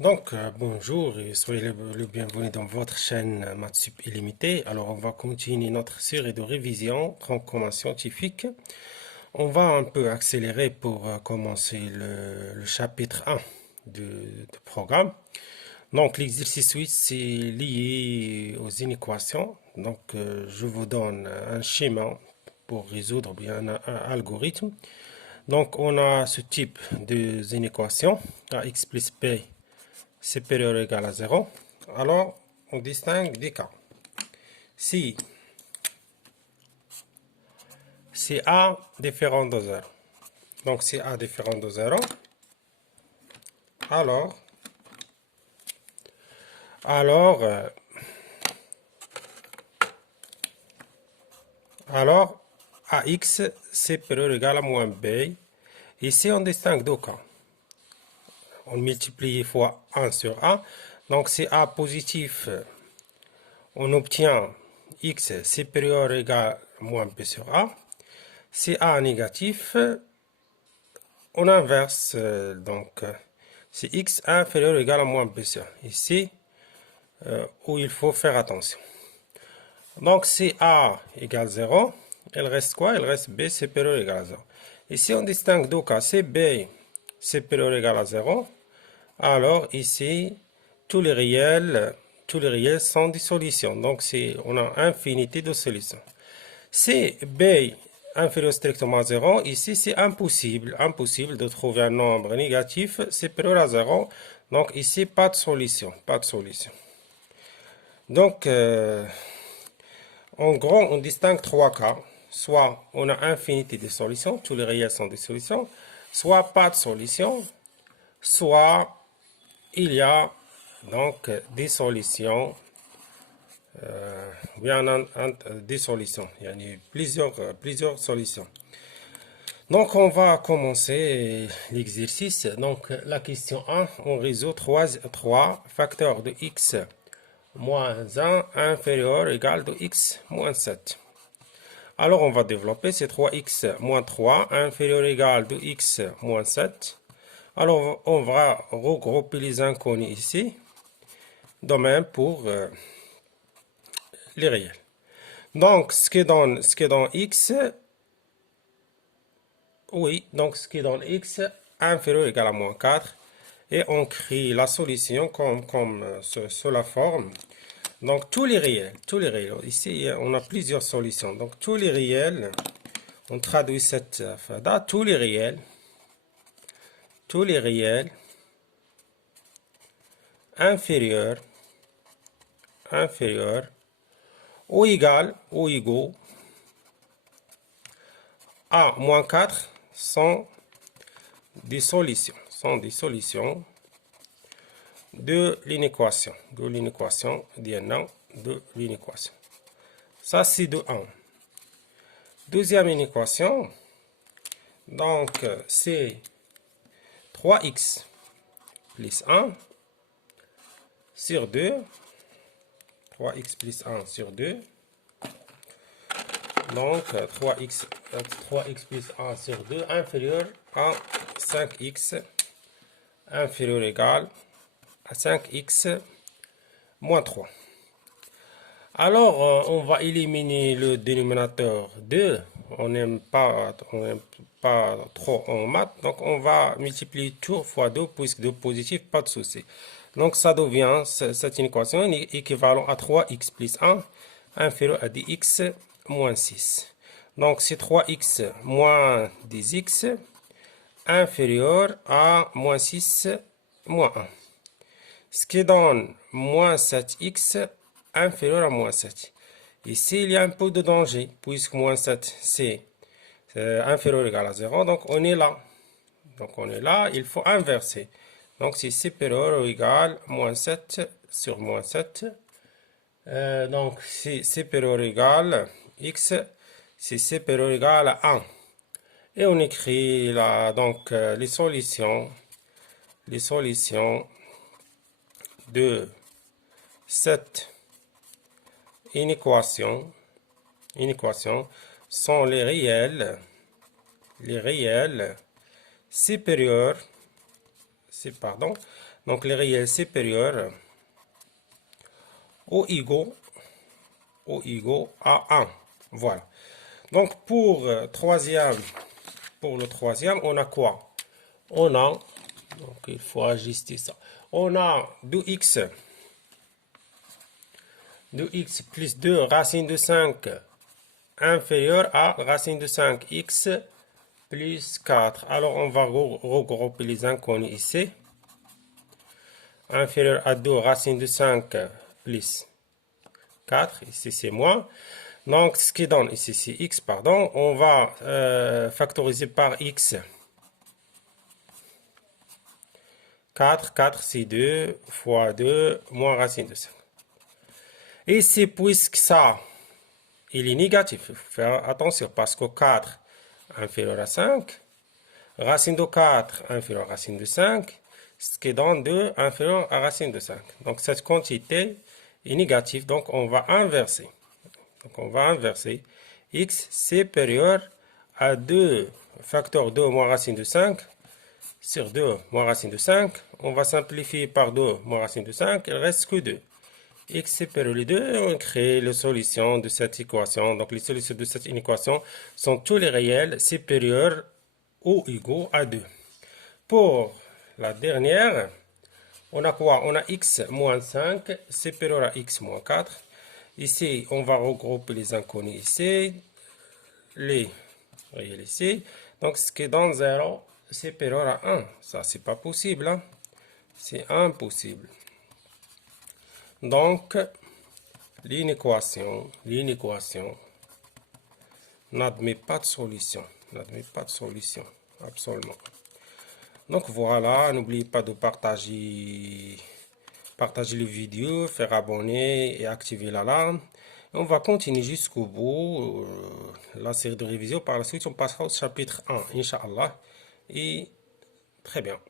Bonjour et soyez le bienvenu dans votre chaîne Mathsup illimité. Alors, on va continuer notre série de révision franco scientifique. On va un peu accélérer pour commencer le chapitre 1 du programme. Donc, l'exercice 8, c'est lié aux inéquations. Je vous donne un schéma pour résoudre bien un algorithme. Donc, on a ce type de inéquations, ax plus b supérieur ou égal à 0, alors on distingue des cas. Si c'est A différent de 0, donc si A différent de 0, alors, alors, euh, alors AX supérieur ou égal à moins B. Ici, on distingue deux cas. On multiplie fois 1 sur A. Donc, si A positif, on obtient X supérieur ou égal à moins B sur A. Si A négatif, on inverse. C'est X inférieur ou égal à moins B sur A. Ici, où il faut faire attention. Donc, si A égale 0, il reste quoi? Il reste B supérieur ou égal à 0. Ici, on distingue deux cas. Si B supérieur ou égal à 0, alors ici, tous les réels sont des solutions. Donc, on a infinité de solutions. Si B inférieur strictement à 0, ici, c'est impossible de trouver un nombre négatif supérieur à 0. Donc, ici, pas de solution. Donc, en gros, on distingue trois cas. Soit on a infinité de solutions, tous les réels sont des solutions, soit pas de solution, soit il y a donc des solutions, des solutions. Il y a plusieurs solutions. Donc, on va commencer l'exercice. Donc, la question 1, on résout trois facteurs de x moins 1 inférieur ou égal de x moins 7. Alors, on va développer ces 3x moins 3 inférieur ou égal de x moins 7. Alors, on va regrouper les inconnus ici. De même pour les réels. Donc, ce qui donne x, ce qui donne x inférieur ou égal à moins 4. Et on crée la solution comme sur la forme. Donc, tous les réels. Ici, on a plusieurs solutions. Donc, tous les réels, on traduit cette FADA, tous les réels inférieurs ou égaux à moins 4 sont des solutions. De l'inéquation. Ça, c'est de 1. Deuxième inéquation, donc, c'est 3x plus 1 sur 2. 3x plus 1 sur 2. Donc, 3x plus 1 sur 2 inférieur à 5x inférieur ou égal à 5x moins 3. Alors, on va éliminer le dénominateur 2. On n'aime pas trop en maths. Donc, on va multiplier tout fois 2 puisque 2 positif, pas de souci. Donc, ça devient, cette équation est équivalent à 3x plus 1 inférieur à 10x moins 6. Donc, c'est 3x moins 10x inférieur à moins 6 moins 1. Ce qui donne moins 7x inférieur à moins 7. Ici, il y a un peu de danger, puisque moins 7, c'est inférieur ou égal à 0. Donc, on est là. Il faut inverser. Donc, c'est supérieur ou égal à moins 7 sur moins 7. Donc, c'est supérieur ou égal x, c'est supérieur ou égal à 1. Et on écrit là, donc, les solutions de cette inéquation sont les réels supérieurs, Donc les réels supérieurs ou égaux à 1. Voilà. Donc pour le troisième, on a quoi? On a, donc il faut ajuster ça. On a 2x plus 2 racine de 5 inférieur à racine de 5x plus 4. Alors on va regrouper les inconnus ici. Inférieur à 2 racine de 5 plus 4, ici c'est moins. Donc ce qui donne ici c'est x, pardon. On va factoriser par x. 4 c'est 2 fois 2 moins racine de 5. Ici, puisque ça, il est négatif, il faut faire attention parce que 4 inférieur à 5, racine de 4 inférieur à racine de 5, ce qui donne 2 inférieur à racine de 5. Donc cette quantité est négative, donc on va inverser. Donc on va inverser x supérieur à 2 facteur 2 moins racine de 5 sur 2 moins racine de 5. On va simplifier par 2 moins racine de 5, il reste que 2. X supérieur à 2, on crée les solutions de cette équation. Donc les solutions de cette équation sont tous les réels supérieurs ou égaux à 2. Pour la dernière, on a quoi? On a x moins 5 supérieur à x moins 4. Ici, on va regrouper les inconnus ici, les réels ici. Donc ce qui donne 0 supérieur à 1. Ça, c'est pas possible. Hein? C'est impossible. Donc, l'inéquation n'admet pas de solution. Absolument. Donc voilà, n'oubliez pas de partager les vidéos, faire abonner et activer l'alarme. On va continuer jusqu'au bout la série de révision. Par la suite, on passera au chapitre 1, Inch'Allah. Et très bien.